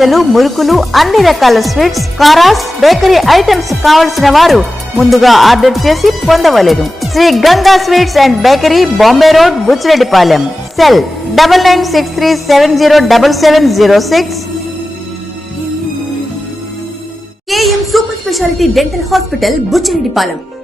అరిసెలు మురుకులు అన్ని రకాల స్వీట్స్ కారాస్ బేకరీ ఐటమ్స్ కావలసిన వారు ముందుగా ఆర్డర్ చేసి పొందవలేదు Sri Ganga sweets and bakery Bombay road Buchireddypalem. Cell double nine six three seven zero double seven zero six. KM super speciality dental hospital Buchireddypalem.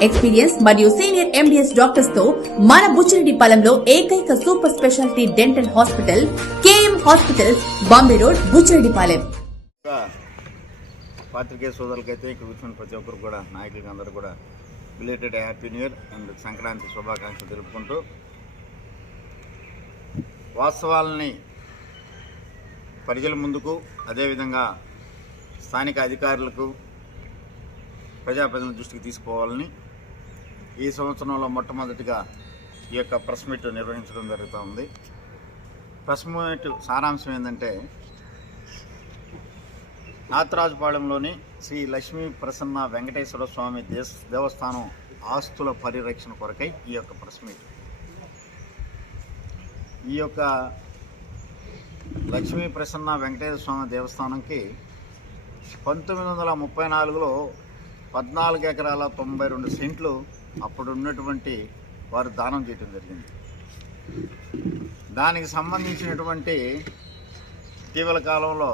Experience మరియు senior MDS డాక్టర్స్తో మన బుచ్చిరెడ్డిపాలెంలో ఏకైక super speciality dental hospital KM hospitals Bombay road Buchireddypalem ఇంకా పాత్రికేయ సోదరులకైతే ఇక్కడ కూర్చున్న ప్రతి ఒక్కరు కూడా నాయకులకి అందరూ కూడా belated happy new year and Sankranti శుభాకాంక్షలు తెలుపుకుంటూ వాస్తవాలని ప్రజల ముందుకు అదేవిధంగా స్థానిక అధికారులకు ప్రజాప్రతినిధుల దృష్టికి తీసుకోవాలని ఈ సంవత్సరంలో మొట్టమొదటిగా ఈ యొక్క ప్రెస్ మీట్ నిర్వహించడం జరుగుతూ ఉంది. ప్రెస్ మీట్ సారాంశం ఏంటంటే నాతరాజుపాలెంలోని శ్రీ లక్ష్మీ ప్రసన్న వెంకటేశ్వర స్వామి దేశ దేవస్థానం ఆస్తుల పరిరక్షణ కొరకై ఈ యొక్క ప్రెస్ మీట్. ఈ యొక్క లక్ష్మీ ప్రసన్న వెంకటేశ్వర స్వామి దేవస్థానంకి పంతొమ్మిది వందల ముప్పై నాలుగులో పద్నాలుగు ఎకరాల తొంభై రెండు సెంట్లు అప్పుడు ఉన్నటువంటి వారు దానం చేయడం జరిగింది. దానికి సంబంధించినటువంటి ఇటీవల కాలంలో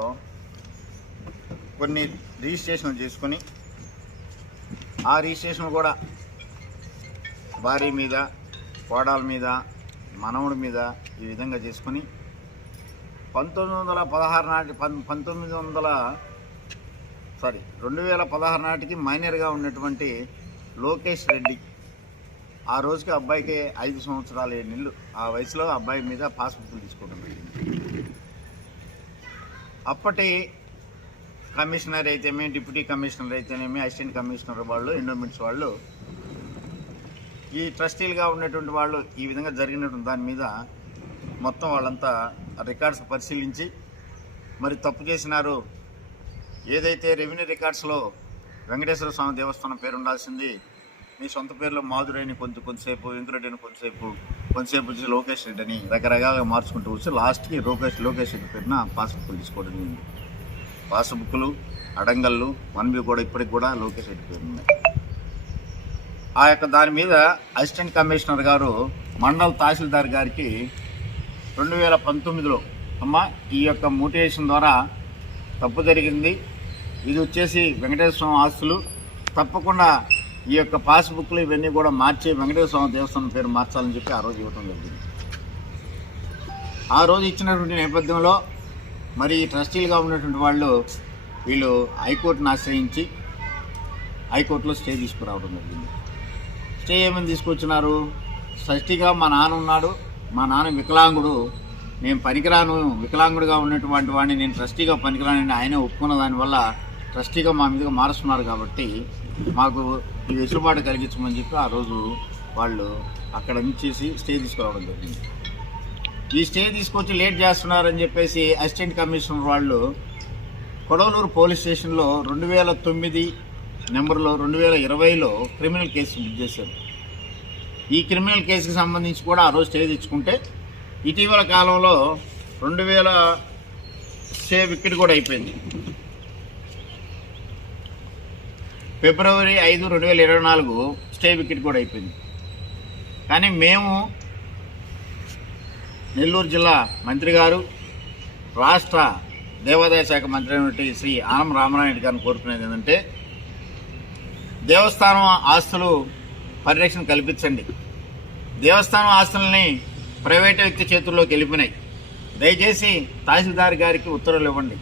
కొన్ని రిజిస్ట్రేషన్ చేసుకొని ఆ రిజిస్ట్రేషన్ కూడా భార్య మీద కోడాల మీద మనవుడి మీద ఈ విధంగా చేసుకొని పంతొమ్మిది వందల పదహారు నాటి పం పంతొమ్మిది వందల సారీ రెండు వేల పదహారు నాటికి మైనర్గా ఉన్నటువంటి లోకేష్ రెడ్డి. ఆ రోజుకి అబ్బాయికి ఐదు సంవత్సరాలు ఏడు నెలలు. ఆ వయసులో అబ్బాయి మీద పాస్బుక్లు తీసుకోవడం జరిగింది. అప్పటి కమిషనర్ అయితేనేమి డిప్యూటీ కమిషనర్ అయితేనేమి అసిస్టెంట్ కమిషనర్ వాళ్ళు ఎండోమెంట్స్ వాళ్ళు ఈ ట్రస్టీలుగా ఉన్నటువంటి వాళ్ళు ఈ విధంగా జరిగినటువంటి దాని మీద మొత్తం వాళ్ళంతా రికార్డ్స్ పరిశీలించి మరి తప్పు చేసినారు. ఏదైతే రెవెన్యూ రికార్డ్స్లో వెంకటేశ్వర స్వామి దేవస్థానం పేరు ఉండాల్సింది. మీ సొంత పేరులో మాధురైని కొంచెం కొంతసేపు వెంకటరెడ్డిని కొంతసేపు కొంతసేపు వచ్చి లోకేష్ రెడ్డి అని రకరకాలుగా మార్చుకుంటూ వచ్చి లాస్ట్కి లోకేష్ లోకేష్ రెడ్డి పేరున పాస్బుక్లు తీసుకోవడం జరిగింది. పాస్బుక్లు అడంగళ్ళు వన్ బి కూడా ఇప్పటికి కూడా లోకేష్ రెడ్డి పేరు ఉన్నాయి. ఆ యొక్క దాని మీద అసిస్టెంట్ కమిషనర్ గారు మండల్ తహసీల్దార్ గారికి రెండు వేల పంతొమ్మిదిలో అమ్మ ఈ యొక్క మ్యూటేషన్ ద్వారా తప్పు జరిగింది. ఇది వచ్చేసి వెంకటేశ్వర స్వామి ఆస్తులు. తప్పకుండా ఈ యొక్క పాస్బుక్లు ఇవన్నీ కూడా మార్చి వెంకటేశ్వర స్వామి దేవస్థానం పేరు మార్చాలని చెప్పి ఆ రోజు ఇవ్వటం జరిగింది. ఆ రోజు ఇచ్చినటువంటి నేపథ్యంలో మరి ఈ ట్రస్టీలుగా ఉన్నటువంటి వాళ్ళు వీళ్ళు హైకోర్టును ఆశ్రయించి హైకోర్టులో స్టే తీసుకురావడం జరిగింది. స్టే ఏమని తీసుకొచ్చినారు? షష్టిగా మా నాన్న ఉన్నాడు. మా నాన్న వికలాంగుడు. నేను పనికిరాను. వికలాంగుడిగా ఉన్నటువంటి వాడిని నేను ట్రస్టీగా పనికిరానని ఆయనే ఒప్పుకున్న దానివల్ల ట్రస్టీగా మా మీదుగా మారుస్తున్నారు కాబట్టి మాకు ఈ వెసులుబాటు కలిగించమని చెప్పి ఆ రోజు వాళ్ళు అక్కడ నుంచేసి స్టే తీసుకురావడం జరిగింది. ఈ స్టే తీసుకొచ్చి లేట్ చేస్తున్నారని చెప్పేసి అసిస్టెంట్ కమిషనర్ వాళ్ళు కొడవలూరు పోలీస్ స్టేషన్లో రెండు వేల తొమ్మిది నెంబర్లో రెండు వేల ఇరవైలో క్రిమినల్ కేసు బుక్ చేశారు. ఈ క్రిమినల్ కేసుకి సంబంధించి కూడా ఆ రోజు స్టే తెచ్చుకుంటే ఇటీవల కాలంలో రెండు వేల స్టే వికెట్ కూడా అయిపోయింది. ఫిబ్రవరి ఐదు రెండు వేల ఇరవై నాలుగు స్టే వికెట్ కూడా అయిపోయింది. కానీ మేము నెల్లూరు జిల్లా మంత్రి గారు రాష్ట్ర దేవాదాయ శాఖ మంత్రి అయినటువంటి శ్రీ ఆనం రామనాయుడు గారిని కోరుకునేది ఏంటంటే దేవస్థానం ఆస్తులు పరిరక్షణ కల్పించండి. దేవస్థానం ఆస్తులని ప్రైవేట్ వ్యక్తి చేతుల్లోకి వెళ్ళిపోయినాయి. దయచేసి తహసీల్దార్ గారికి ఉత్తర్వులు ఇవ్వండి.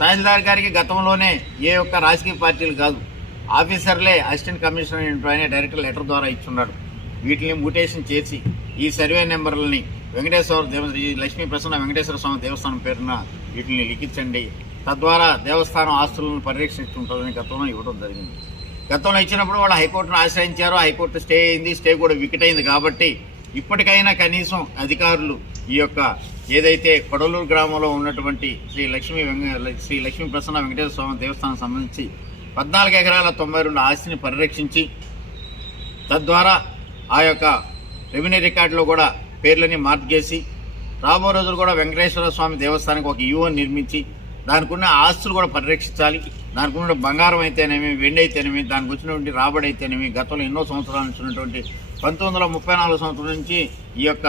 తహసీల్దార్ గారికి గతంలోనే ఏ ఒక్క రాజకీయ పార్టీలు కాదు. ఆఫీసర్లే అసిస్టెంట్ కమిషనర్ అయిన డైరెక్టర్ లెటర్ ద్వారా ఇచ్చున్నాడు. వీటిని మ్యూటేషన్ చేసి ఈ సర్వే నెంబర్లని వెంకటేశ్వర దేవ ఈ లక్ష్మీ ప్రసన్న వెంకటేశ్వర స్వామి దేవస్థానం పేరున వీటిని లిఖించండి. తద్వారా దేవస్థానం ఆస్తులను పరిరక్షిస్తుంటుందని గతంలో ఇవ్వడం జరిగింది. గతంలో ఇచ్చినప్పుడు వాళ్ళు హైకోర్టును ఆశ్రయించారు. హైకోర్టు స్టే అయింది. స్టే కూడా వికెట్ అయింది కాబట్టి ఇప్పటికైనా కనీసం అధికారులు ఈ యొక్క ఏదైతే కొడలూరు గ్రామంలో ఉన్నటువంటి శ్రీ లక్ష్మీ వెంక శ్రీ లక్ష్మీ ప్రసన్న వెంకటేశ్వర స్వామి దేవస్థానం సంబంధించి పద్నాలుగు ఎకరాల తొంభై రెండు ఆస్తిని పరిరక్షించి తద్వారా ఆ యొక్క రెవెన్యూ రికార్డులో కూడా పేర్లని మార్క్ చేసి రాబో రోజులు కూడా వెంకటేశ్వర స్వామి దేవస్థానానికి ఒక యూఎన్ నిర్మించి దానికి ఉన్న ఆస్తులు కూడా పరిరక్షించాలి. దానికి ఉన్న బంగారం అయితేనేమి వెండి అయితేనేమి దానికి వచ్చినటువంటి రాబడి అయితేనేమి గతంలో ఎన్నో సంవత్సరాల నుంచి ఉన్నటువంటి పంతొమ్మిది వందల ముప్పై నాలుగు సంవత్సరం నుంచి ఈ యొక్క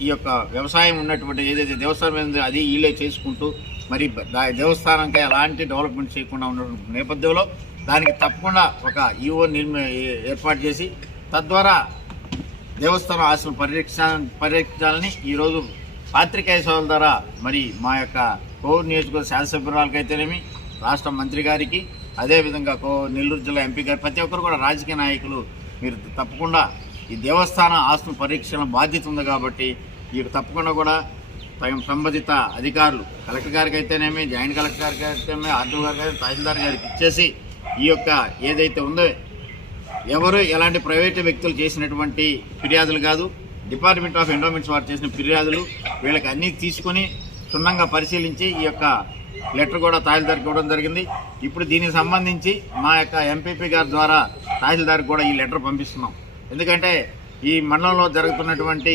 ఈ యొక్క వ్యవసాయం ఉన్నటువంటి ఏదైతే దేవస్థానం అది వీళ్ళే చేసుకుంటూ మరి దా- దేవస్థానంకి ఎలాంటి డెవలప్మెంట్ చేయకుండా ఉన్నటువంటి నేపథ్యంలో దానికి తప్పకుండా ఒక ఈవో నిర్మి ఏర్పాటు చేసి తద్వారా దేవస్థానం ఆశలు పరిరక్ష పరిరక్షించాలని ఈరోజు పాత్రికేయ సోదరుల ద్వారా మరి మా యొక్క కోవూరు నియోజకవర్గ శాసనసభ్యురాలకైతేనేమి రాష్ట్ర మంత్రి గారికి అదేవిధంగా కో నెల్లూరు జిల్లా ఎంపీ గారు ప్రతి ఒక్కరు కూడా రాజకీయ నాయకులు మీరు తప్పకుండా ఈ దేవస్థాన ఆస్తుల పరీక్షల బాధ్యత ఉంది కాబట్టి ఈ తప్పకుండా కూడా తగిన సంబంధిత అధికారులు కలెక్టర్ గారికి అయితేనేమి జాయింట్ కలెక్టర్ గారికి అయితేనేమి ఆర్డీ గారికి తహసీల్దార్ గారికి ఇచ్చేసి ఈ యొక్క ఏదైతే ఉందో ఎవరు ఎలాంటి ప్రైవేట్ వ్యక్తులు చేసినటువంటి ఫిర్యాదులు కాదు డిపార్ట్మెంట్ ఆఫ్ ఎండోమెంట్స్ వారు చేసిన ఫిర్యాదులు వీళ్ళకి అన్నీ తీసుకొని క్షుణ్ణంగా పరిశీలించి ఈ యొక్క లెటర్ కూడా తహసీల్దార్కి ఇవ్వడం జరిగింది. ఇప్పుడు దీనికి సంబంధించి మా యొక్క ఎంపీపీ గారి ద్వారా తహసీల్దార్కి కూడా ఈ లెటర్ పంపిస్తున్నాం. ఎందుకంటే ఈ మండలంలో జరుగుతున్నటువంటి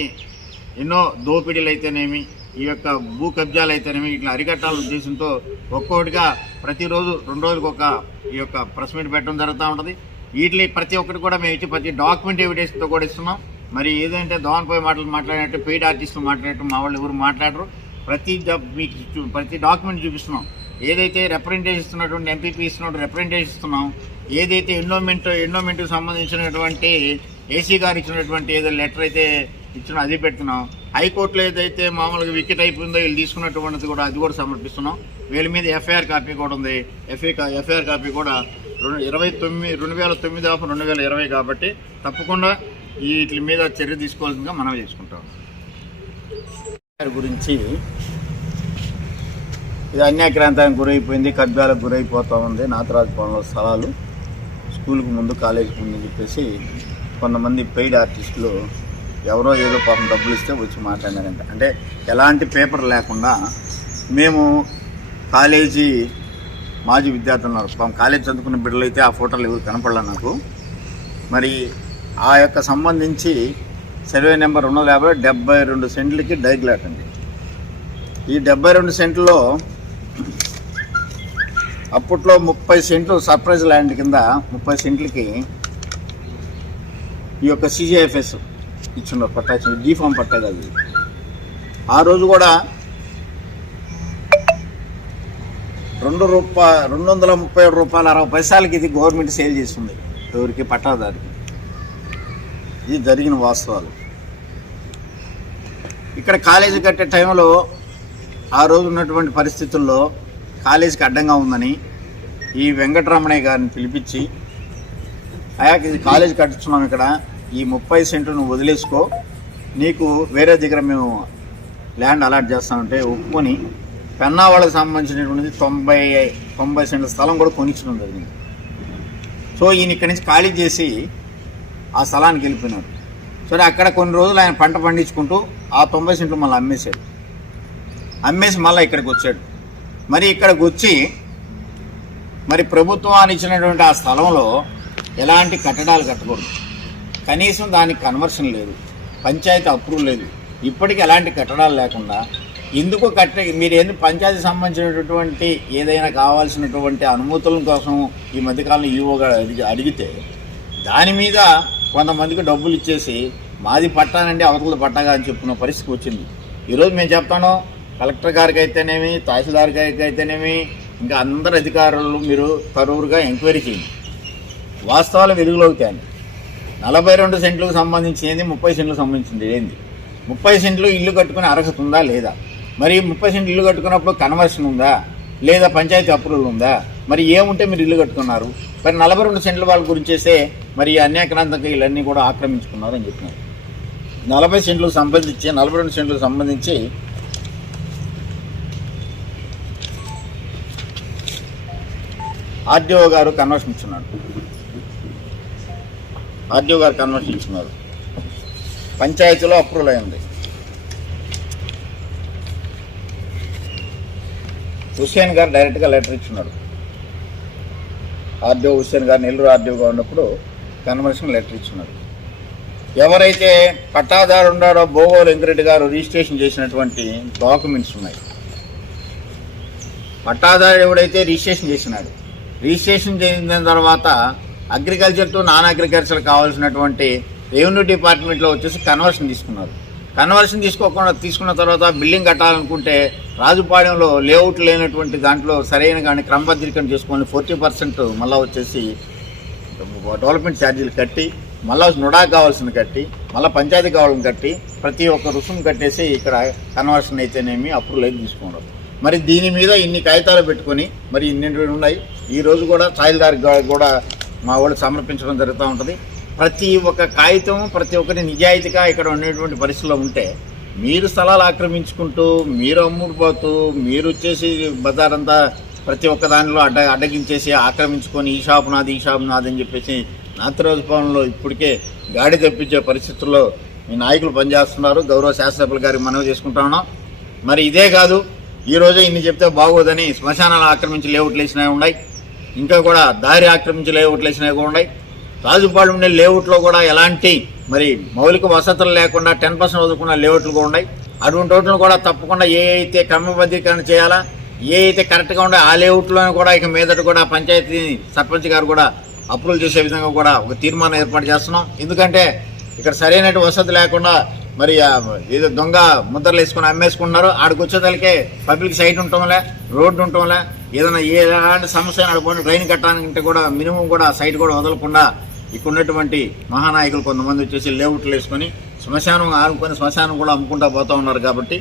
ఎన్నో దోపిడీలు అయితేనేమి ఈ యొక్క భూ కబ్జాలు అయితేనేమి ఇట్లా అరికట్టాల ఉద్దేశంతో ఒక్కొక్కటిగా ప్రతిరోజు రెండు రోజులకు ఒక ఈ యొక్క ప్రెస్ మీట్ పెట్టడం జరుగుతూ ఉంటుంది. వీటిని ప్రతి ఒక్కటి కూడా మేము ఇచ్చి ప్రతి డాక్యుమెంట్ ఎవిడెన్స్తో కూడా ఇస్తున్నాం. మరి ఏదంటే దోవన్పోయి మాటలు మాట్లాడినట్టు పెయిడ్ ఆర్టిస్టులు మాట్లాడినట్టు మా వాళ్ళు ఎవరు మాట్లాడరు. ప్రతి మీకు చూ- ప్రతి డాక్యుమెంట్ చూపిస్తున్నాం. ఏదైతే రిప్రజెంటేషన్ ఇస్తున్నటువంటి ఎంపీపీ ఇస్తున్నట్టు రిప్రజెంటేషన్ ఇస్తున్నాం ఏదైతే ఎండోమెంట్ ఎండోమెంట్కి సంబంధించినటువంటి ఏసీ గారు ఇచ్చినటువంటి ఏదో లెటర్ అయితే ఇచ్చినా అది పెడుతున్నాం. హైకోర్టులో ఏదైతే మామూలుగా వికెట్ అయిపోయిందో వీళ్ళు తీసుకున్నటువంటిది కూడా అది కూడా సమర్పిస్తున్నాం. వీళ్ళ మీద ఎఫ్ఐఆర్ కాపీ కూడా ఉంది. ఎఫ్ఐ ఎఫ్ఐఆర్ కాపీ కూడా రెండు ఇరవై తొమ్మిది రెండు వేల తొమ్మిది ఆఫ్ రెండు వేల ఇరవై కాబట్టి తప్పకుండా వీటి మీద చర్య తీసుకోవాల్సిందిగా మనం చేసుకుంటాం. గురించి ఇది అన్యాక్రాంతానికి గురైపోయింది కబ్జాలకు గురైపోతూ ఉంది నాతరాజు పొలంలో స్థలాలు స్కూల్కి ముందు కాలేజీకి ముందు చెప్పేసి కొంతమంది పెయిడ్ ఆర్టిస్టులు ఎవరో ఏదో పాపం డబ్బులు ఇస్తే వచ్చి మాట్లాడారంట అంటే ఎలాంటి పేపర్ లేకుండా మేము కాలేజీ మాజీ విద్యార్థులు ఉన్నారు. పాపం కాలేజీ చదువుకున్న బిడ్డలైతే ఆ ఫోటోలు ఎవరు కనపడలే నాకు. మరి ఆ యొక్క సంబంధించి సర్వే నెంబర్ రెండు వందల యాభై డెబ్బై రెండు సెంట్లకి డైగ్లాట్ అండి. ఈ డెబ్బై రెండు సెంట్లో అప్పట్లో ముప్పై సెంట్లు సర్ప్రైజ్ ల్యాండ్ కింద ముప్పై సెంట్లకి ఈ యొక్క సిజిఎఫ్ఎస్ ఇచ్చిండ్రు పట్టా ఇచ్చిండ్రు జీఫామ్ పట్టా కాదు ఆ రోజు కూడా రెండు రూపాయ రెండు వందల ముప్పై ఏడు రూపాయల అరవై పైసలకి ఇది గవర్నమెంట్ సేల్ చేస్తుంది. ఎవరికి? పట్టాదారికి ఇది జరిగిన వాస్తవాలు. ఇక్కడ కాలేజీ కట్టే టైంలో ఆ రోజు ఉన్నటువంటి పరిస్థితుల్లో కాలేజీకి అడ్డంగా ఉందని ఈ వెంకటరమణయ్య గారిని పిలిపించి అయ్యా ఇది కాలేజ్ కట్టించున్నాం ఇక్కడ. ఈ ముప్పై సెంట్లు నువ్వు వదిలేసుకో. నీకు వేరే దగ్గర మేము ల్యాండ్ అలాట్ చేస్తామంటే ఒప్పుకొని పెన్నా వాళ్ళకి సంబంధించినటువంటిది తొంభై తొంభై సెంట్ల స్థలం కూడా కొనిచ్చడం జరిగింది. సో ఈయన ఇక్కడి నుంచి ఖాళీ చేసి ఆ స్థలానికి వెళ్ళిపోయినాడు. సరే అక్కడ కొన్ని రోజులు ఆయన పంట పండించుకుంటూ ఆ తొంభై సెంట్లు మళ్ళీ అమ్మేశాడు. అమ్మేసి మళ్ళీ ఇక్కడికి వచ్చాడు. మరి ఇక్కడికి వచ్చి మరి ప్రభుత్వాన్ని ఇచ్చినటువంటి ఆ స్థలంలో ఎలాంటి కట్టడాలు కట్టకూడదు. కనీసం దానికి కన్వర్షన్ లేదు. పంచాయతీ అప్రూవ్ లేదు. ఇప్పటికి ఎలాంటి కట్టడాలు లేకుండా ఎందుకు కట్ట మీరు ఏంది పంచాయతీ సంబంధించినటువంటి ఏదైనా కావాల్సినటువంటి అనుమతుల కోసం ఈ మధ్యకాలంలో ఈవోగా అడిగి అడిగితే దాని మీద కొంతమందికి డబ్బులు ఇచ్చేసి మాది పట్టానండి అవతల పట్టాగా అని చెప్పుకున్న పరిస్థితి వచ్చింది. ఈరోజు మేము చెప్తాను కలెక్టర్ గారికి అయితేనేమి తహసీల్దార్ గారికి అయితేనేమి ఇంకా అందరు అధికారులు మీరు తరువురుగా ఎంక్వైరీ చేయండి. వాస్తవాలు వెలుగులోకి తేండి. నలభై రెండు సెంట్లకు సంబంధించింది ముప్పై సెంట్లకు సంబంధించింది ఏంది? ముప్పై సెంట్లు ఇల్లు కట్టుకునే అర్హత ఉందా లేదా? మరి ముప్పై సెంట్లు ఇల్లు కట్టుకున్నప్పుడు కన్వర్షన్ ఉందా? లేదా పంచాయతీ అప్రూవల్ ఉందా? మరి ఏముంటే మీరు ఇల్లు కట్టుకున్నారు? మరి నలభై రెండు సెంట్ల వాళ్ళ గురించి చేస్తే మరి అన్యాక్రాంతంగా ఇళ్ళన్నీ కూడా ఆక్రమించుకున్నారు అని చెప్పినారు. నలభై సెంట్లకు సంబంధించి నలభై రెండు సెంట్లకు సంబంధించి ఆర్డీఓ గారు కన్వర్షన్ ఇచ్చున్నాడు ఆర్డీఓ గారు కన్వర్షన్ ఇచ్చినారు. పంచాయతీలో అప్రూవల్ అయింది. హుస్సేన్ గారు డైరెక్ట్గా లెటర్ ఇచ్చినాడు. ఆర్డీఓ హుస్సేన్ గారు నెల్లూరు ఆర్డీఓగా ఉన్నప్పుడు కన్వర్షన్ లెటర్ ఇచ్చినాడు. ఎవరైతే పట్టాదారు ఉన్నాడో భోగో వెంకరెడ్డి గారు రిజిస్ట్రేషన్ చేసినటువంటి డాక్యుమెంట్స్ ఉన్నాయి. పట్టాదారు ఎవడైతే రిజిస్ట్రేషన్ చేసినాడు రిజిస్ట్రేషన్ చేసిన తర్వాత అగ్రికల్చర్ టు నాన్ అగ్రికల్చర్ కావాల్సినటువంటి రెవెన్యూ డిపార్ట్మెంట్లో వచ్చేసి కన్వర్షన్ తీసుకున్నారు. కన్వర్షన్ తీసుకోకుండా తీసుకున్న తర్వాత బిల్డింగ్ కట్టాలనుకుంటే రాజుపాడెంలో లేఅవుట్ లేనటువంటి దాంట్లో సరైన కానీ క్రమబద్ధీకరణ చేసుకొని ఫోర్టీ పర్సెంట్ మళ్ళీ వచ్చేసి డెవలప్మెంట్ ఛార్జీలు కట్టి మళ్ళీ నుడా కావాల్సిన కట్టి మళ్ళీ పంచాయతీ కావాలని కట్టి ప్రతి ఒక్క రుసుము కట్టేసి ఇక్కడ కన్వర్షన్ అయితేనేమి అప్రూవల్ అయితే తీసుకోవడం. మరి దీని మీద ఇన్ని కాగితాలు పెట్టుకొని మరి ఇన్ని ఉన్నాయి. ఈ రోజు కూడా సాయిల్దార్ కూడా మా వాళ్ళు సమర్పించడం జరుగుతూ ఉంటుంది. ప్రతి ఒక్క కాగితం ప్రతి ఒక్కరి నిజాయితీగా ఇక్కడ ఉండేటువంటి పరిస్థితుల్లో ఉంటే మీరు స్థలాలు ఆక్రమించుకుంటూ మీరు అమ్ముడుపోతూ మీరు వచ్చేసి బజార్ అంతా ప్రతి ఒక్క దానిలో అడ్డ అడ్డగించేసి ఆక్రమించుకొని ఈ షాపు నాది ఈ షాపు నాది అని చెప్పేసి నాతరాజు భవన్లో ఇప్పటికే గాడి తెప్పించే పరిస్థితుల్లో మీ నాయకులు పనిచేస్తున్నారు. గౌరవ శాసనసభ్యులు గారికి మనవి చేసుకుంటా ఉన్నాం. మరి ఇదే కాదు ఈ రోజే ఇన్ని చెప్తే బాగోదని శ్మశానాలు ఆక్రమించి లేఅవుట్లు వేసినవి ఉన్నాయి. ఇంకా కూడా దారి ఆక్రమించి లేఅవుట్లు వేసినవి కూడా ఉన్నాయి. రాజుపాడు ఉండే లేఅవుట్లో కూడా ఎలాంటి మరి మౌలిక వసతులు లేకుండా టెన్ పర్సెంట్ వదులుకున్న లేఅవుట్లు కూడా ఉన్నాయి. అటువంటి వాటిని కూడా తప్పకుండా ఏ అయితే క్రమబద్ధీకరణ చేయాలా ఏ అయితే కరెక్ట్గా ఉండే ఆ లేఅవుట్లోనే కూడా ఇక మీదట కూడా పంచాయతీ సర్పంచ్ గారు కూడా అప్రూవల్ చేసే విధంగా కూడా ఒక తీర్మానం ఏర్పాటు చేస్తున్నాం. ఎందుకంటే ఇక్కడ సరైనటువంటి వసతి లేకుండా మరి ఏదో దొంగ ముద్రలు వేసుకుని అమ్మేసుకున్నారు ఆడికి వచ్చేదానికే పబ్లిక్ సైట్ ఉండటంలే రోడ్డు ఉండటంలే ఏదైనా ఏ ఎలాంటి సమస్య ఆడుకోండి ట్రైన్ కట్టడానికి కూడా మినిమం కూడా సైట్ కూడా వదలకుండా ఇక్కడ ఉన్నటువంటి మహానాయకులు కొంతమంది వచ్చేసి లేఅవుట్లు వేసుకొని శ్మశానం ఆనుకొని శ్మశానం కూడా అమ్ముకుంటా పోతా ఉన్నారు కాబట్టి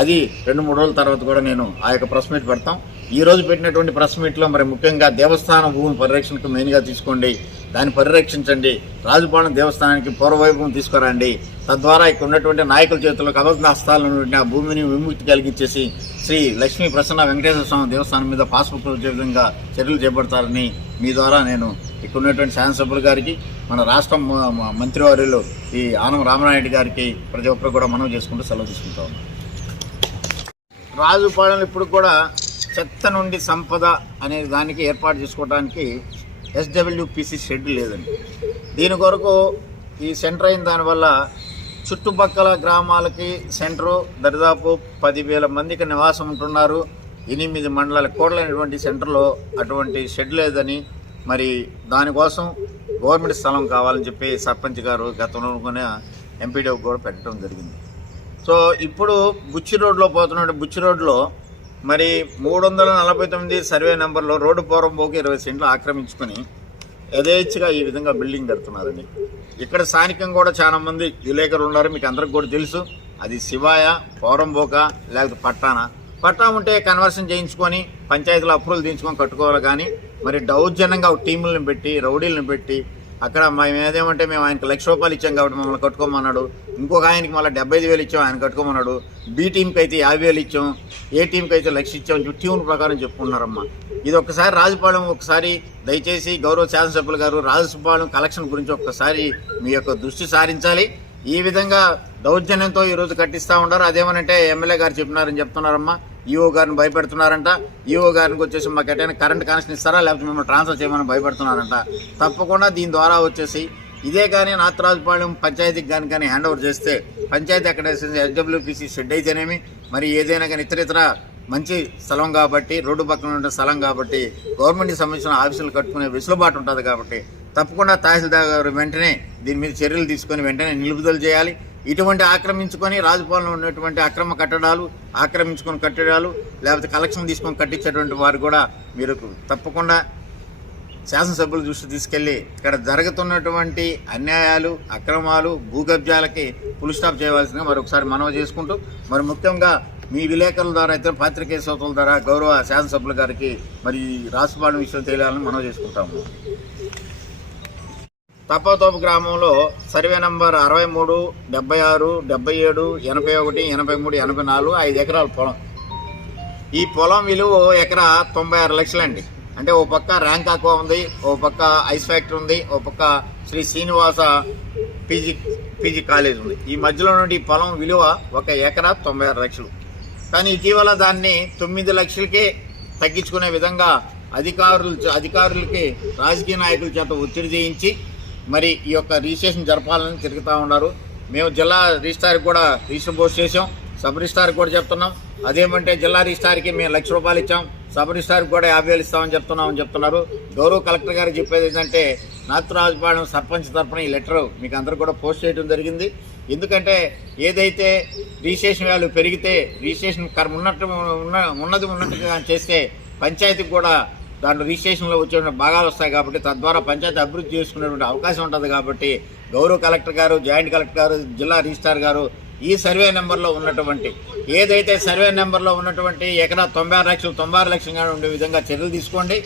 అది రెండు మూడు రోజుల తర్వాత కూడా నేను ఆ యొక్క ప్రెస్ మీట్ పెడతాం. ఈ రోజు పెట్టినటువంటి ప్రెస్ మీట్లో మరి ముఖ్యంగా దేవస్థానం భూమి పరిరక్షణకు మెయిన్గా తీసుకోండి దాన్ని పరిరక్షించండి రాజుపాలెం దేవస్థానానికి పూర్వవైభవం తీసుకురండి తద్వారా ఇక్కడ ఉన్నటువంటి నాయకుల చేతుల్లో కబద్ధ హస్తాలు ఉన్నటువంటి ఆ భూమిని విముక్తి కలిగించేసి శ్రీ లక్ష్మీ ప్రసన్న వెంకటేశ్వర స్వామి దేవస్థానం మీద పాస్బుక్ వచ్చే విధంగా చర్యలు చేపడతారని మీ ద్వారా నేను ఇక్కడ ఉన్నటువంటి శాసనసభ్యులు గారికి మన రాష్ట్ర మ- మంత్రివర్యులు ఈ ఆనం రామనాయుడు గారికి ప్రతి ఒక్కరు కూడా మనం చేసుకుంటూ సెలవు తీసుకుంటా ఉన్నాం. రాజుపాలెం ఇప్పుడు కూడా చెత్త నుండి సంపద అనే దానికి ఏర్పాటు చేసుకోవడానికి ఎస్డబ్ల్యూపిసి షెడ్ లేదండి. దీని కొరకు ఈ సెంటర్ అయిన దానివల్ల చుట్టుపక్కల గ్రామాలకి సెంటరు దరిదాపు పదివేల మందికి నివాసం ఉంటున్నారు. ఎనిమిది మండలాల కోట్లైనటువంటి సెంటర్లో అటువంటి షెడ్ లేదని మరి దానికోసం గవర్నమెంట్ స్థలం కావాలని చెప్పి సర్పంచ్ గారు గతంలో ఎంపీడీ కూడా పెట్టడం జరిగింది. సో ఇప్పుడు బుచ్చి రోడ్లో పోతున్న బుచ్చి రోడ్లో మరి మూడు వందల నలభై తొమ్మిది సర్వే నెంబర్లో రోడ్డు పూర్వం పోకి ఇరవై సెంట్లు ఆక్రమించుకొని యథేచ్ఛగా ఈ విధంగా బిల్డింగ్ కడుతున్నారండి. ఇక్కడ స్థానికంగా కూడా చాలా మంది విలేకరులు ఉన్నారు మీకు అందరికి కూడా తెలుసు. అది శివాయ పౌరంబోక లేకపోతే పట్టాన పట్టా ఉంటే కన్వర్షన్ చేయించుకొని పంచాయతీలో అప్రూవల్ తీయించుకొని కట్టుకోవాలి కానీ మరి దౌర్జన్యంగా టీములను పెట్టి రౌడీలను పెట్టి అక్కడ మేము ఏదేమంటే మేము ఆయనకు లక్ష రూపాయలు ఇచ్చాం కాబట్టి మమ్మల్ని కట్టుకోమన్నాడు. ఇంకొక ఆయనకి మళ్ళీ డెబ్బై ఐదు వేలు ఇచ్చాం ఆయన కట్టుకోమన్నాడు. బి టీంకి అయితే యాభై వేలు ఇచ్చాం ఏ టీంకి అయితే లక్ష ఇచ్చాం ట్యూన్ ప్రకారం చెప్పుకున్నారమ్మా. ఇది ఒక్కసారి రాజుపాలెం ఒకసారి దయచేసి గౌరవ శాసనసభ్యులు గారు రాజుపాలెం కలెక్షన్ గురించి ఒక్కసారి మీ యొక్క దృష్టి సారించాలి. ఈ విధంగా దౌర్జన్యంతో ఈరోజు కట్టిస్తూ ఉన్నారు. అదేమనంటే ఎమ్మెల్యే గారు చెప్పినారని చెప్తున్నారమ్మా. ఈఓ గారిని భయపెడుతున్నారంట. ఈఓ గారికి వచ్చేసి మాకు ఎటైనా కరెంట్ కనెక్షన్ ఇస్తారా? లేకపోతే మిమ్మల్ని ట్రాన్స్ఫర్ చేయమని భయపెడుతున్నారంట. తప్పకుండా దీని ద్వారా వచ్చేసి ఇదే కానీ నాతరాజుపాలెం పంచాయతీకి కానీ కానీ హ్యాండ్ ఓవర్ చేస్తే పంచాయతీ అక్కడ ఎస్డబ్ల్యూపీసీ షెడ్ అయితేనేమి మరి ఏదైనా కానీ ఇతర ఇతర మంచి స్థలం కాబట్టి రోడ్డు పక్కన ఉండే స్థలం కాబట్టి గవర్నమెంట్కి సంబంధించిన ఆఫీసులు కట్టుకునే వెసులుబాటు ఉంటుంది కాబట్టి తప్పకుండా తహసీల్దార్ గారు వెంటనే దీని మీద చర్యలు తీసుకొని వెంటనే నిలుపుదల చేయాలి. ఇటువంటి ఆక్రమించుకొని రాజపాలెంలో ఉన్నటువంటి అక్రమ కట్టడాలు ఆక్రమించుకొని కట్టడాలు లేకపోతే కలెక్షన్ తీసుకొని కట్టించేటువంటి వారు కూడా మీరు తప్పకుండా శాసనసభ్యుల దృష్టి తీసుకెళ్ళి ఇక్కడ జరుగుతున్నటువంటి అన్యాయాలు అక్రమాలు భూకబ్జాలకి ఫుల్ స్టాప్ చేయవలసిందిగా మరొకసారి మనవి చేసుకుంటూ మరి ముఖ్యంగా మీ విలేకరుల ద్వారా ఇతర పాత్రికేయ శ్రోతల ద్వారా గౌరవ శాసనసభ్యుల గారికి మరి రాష్ట్రపాలన విషయం తెలియాలని మనవి చేసుకుంటాము. తప్పతోపు గ్రామంలో సర్వే నంబర్ అరవై మూడు డెబ్బై ఆరు డెబ్బై ఏడు ఎనభై ఒకటి ఎనభై మూడు ఎనభై నాలుగు ఐదు ఎకరాల పొలం. ఈ పొలం విలువ ఎకరా తొంభై ఆరు లక్షలండి. అంటే ఓ పక్క ర్యాంక్ ఆక్వా ఉంది ఓ పక్క ఐస్ ఫ్యాక్టరీ ఉంది ఓ పక్క Sri Srinivasa PG PG college ఉంది. ఈ మధ్యలో నుండి ఈ పొలం విలువ ఒక ఎకరా తొంభై ఆరు లక్షలు. కానీ ఇటీవల దాన్ని తొమ్మిది లక్షలకే తగ్గించుకునే విధంగా అధికారులు అధికారులకి రాజకీయ నాయకుల చేత ఒత్తిడి చేయించి మరి ఈ యొక్క రిజిస్ట్రేషన్ జరపాలని తిరుగుతూ ఉన్నారు. మేము జిల్లా రిజిస్టార్కి కూడా రిజిస్టర్ పోస్ట్ చేసాం సబ్ రిజిస్టార్కి కూడా చెప్తున్నాం. అదేమంటే జిల్లా రిజిస్టార్కి మేము లక్ష రూపాయలు ఇచ్చాం. సబ్ రిజిస్టార్కి కూడా యాభై వేలు ఇస్తామని చెప్తున్నామని చెప్తున్నారు. గౌరవ కలెక్టర్ గారు చెప్పేది ఏంటంటే నాథరాజపాలెం సర్పంచ్ తరఫున ఈ లెటర్ మీకు అందరూ కూడా పోస్ట్ చేయడం జరిగింది. ఎందుకంటే ఏదైతే రిజిస్ట్రేషన్ వాల్యూ పెరిగితే రిజిస్ట్రేషన్ కర్- ఉన్నట్టు ఉన్న ఉన్నది ఉన్నట్టుగా చేస్తే పంచాయతీకి కూడా దాంట్లో రిజిస్ట్రేషన్లో వచ్చే భాగాలు వస్తాయి కాబట్టి తద్వారా పంచాయతీ అభివృద్ధి చేసుకునేటువంటి అవకాశం ఉంటుంది కాబట్టి గౌరవ కలెక్టర్ గారు జాయింట్ కలెక్టర్ గారు జిల్లా రిజిస్ట్రార్ గారు ఈ సర్వే నెంబర్లో ఉన్నటువంటి ఏదైతే సర్వే నెంబర్లో ఉన్నటువంటి ఎకరా తొంభై ఆరు లక్షలు తొంభై ఆరు లక్షలుగా ఉండే విధంగా చర్యలు తీసుకోండి.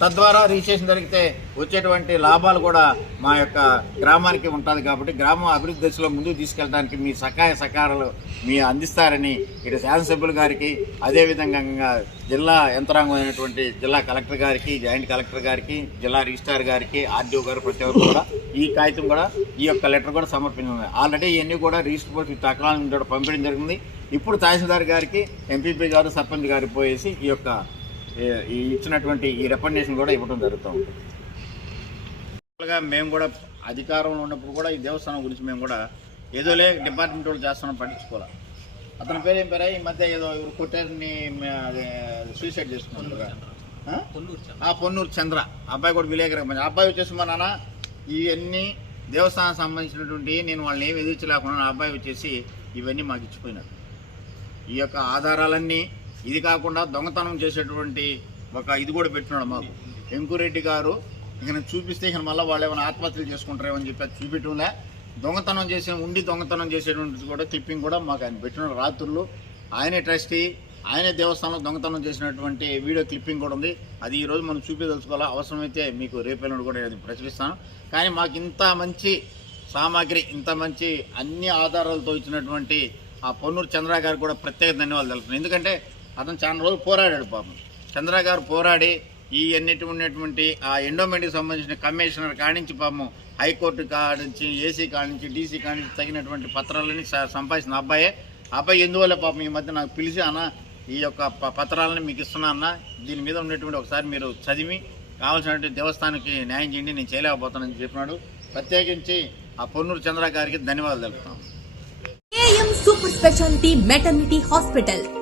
తద్వారా రిజిస్ట్రేషన్ జరిగితే వచ్చేటువంటి లాభాలు కూడా మా యొక్క గ్రామానికి ఉంటుంది కాబట్టి గ్రామం అభివృద్ధి దశలో ముందుకు తీసుకెళ్ళడానికి మీ సహాయ సహకారాలు మీ అందిస్తారని ఇటు శాసనసభ్యుల గారికి అదేవిధంగా జిల్లా యంత్రాంగం అయినటువంటి జిల్లా కలెక్టర్ గారికి జాయింట్ కలెక్టర్ గారికి జిల్లా రిజిస్ట్రార్ గారికి ఆర్డీఓ గారు ప్రతి ఒక్కరు కూడా ఈ కాగితం కూడా ఈ యొక్క లెటర్ కూడా సమర్పించింది ఆల్రెడీ ఇవన్నీ కూడా రిజిస్టర్ పోస్ట్ తక్రాలను కూడా పంపించడం జరిగింది. ఇప్పుడు తహసీల్దార్ గారికి ఎంపీపీ గారు సర్పంచ్ గారికి పోయేసి ఈ యొక్క ఇచ్చినటువంటి ఈ రికమెండేషన్ కూడా ఇవ్వడం జరుగుతూ ఉంటుంది. మేము కూడా అధికారంలో ఉన్నప్పుడు కూడా ఈ దేవస్థానం గురించి మేము కూడా ఏదోలే డిపార్ట్మెంట్ వాళ్ళు చేస్తున్నాం పట్టించుకోవాలి అతని పేరు ఏం పేరా? ఈ మధ్య ఏదో ఎవరు కొట్టారని సూసైడ్ చేసుకున్నారు? ఆ? పొన్నూరు చంద్ర. అబ్బాయి కూడా విలేకరు అబ్బాయి వచ్చేసి మా నాన్న ఇవన్నీ దేవస్థానం సంబంధించినటువంటి నేను వాళ్ళని ఏమి ఎదిరించలేకుండా అబ్బాయి వచ్చేసి ఇవన్నీ మాకు ఇచ్చిపోయినారు. ఈ యొక్క ఆధారాలన్నీ ఇది కాకుండా దొంగతనం చేసేటువంటి ఒక ఇది కూడా పెట్టినాడు మాకు. వెంకురెడ్డి గారు ఇక చూపిస్తే ఇక మళ్ళీ వాళ్ళు ఏమైనా ఆత్మహత్యలు చేసుకుంటారేమో అని చెప్పి అది చూపెట్టంలే దొంగతనం చేసే ఉండి దొంగతనం చేసేటువంటి కూడా క్లిప్పింగ్ కూడా మాకు ఆయన పెట్టినాడు రాత్రులు. ఆయనే ట్రస్టీ ఆయనే దేవస్థానంలో దొంగతనం చేసినటువంటి వీడియో క్లిప్పింగ్ కూడా ఉంది. అది ఈరోజు మనం చూపించదలుచుకోవాలా? అవసరమైతే మీకు రేపెల్లుండి కూడా నేను ప్రచురిస్తాను. కానీ మాకు ఇంత మంచి సామాగ్రి ఇంత మంచి అన్ని ఆధారాలతో ఇచ్చినటువంటి ఆ పొన్నూరు చంద్ర గారు కూడా ప్రత్యేక ధన్యవాదాలు తెలుపుతున్నాను. ఎందుకంటే అతను చాలా రోజులు పోరాడాడు పాపం. చంద్ర గారు పోరాడి ఈ అన్నిటి ఉన్నటువంటి ఆ ఎండోమెంట్కి సంబంధించిన కమిషనర్ కానించి పాపం హైకోర్టు కానించి ఏసీ కానించి డీసీ కానించి తగినటువంటి పత్రాలని సంపాదించిన అబ్బాయే. అబ్బాయి ఎందువల్ల పాపం ఈ మధ్య నాకు పిలిచి అన్న ఈ యొక్క ప- పత్రాలని మీకు ఇస్తున్నా అన్న దీని మీద ఉన్నటువంటి ఒకసారి మీరు చదివి కావాల్సినటువంటి దేవస్థానానికి న్యాయం చేయండి నేను చేయలేకపోతానని చెప్పినాడు. ప్రత్యేకించి ఆ పొన్నూరు చంద్ర గారికి ధన్యవాదాలు తెలుపుతాను సూపర్ స్పెషాలిటీ మెటర్నిటీ హాస్పిటల్.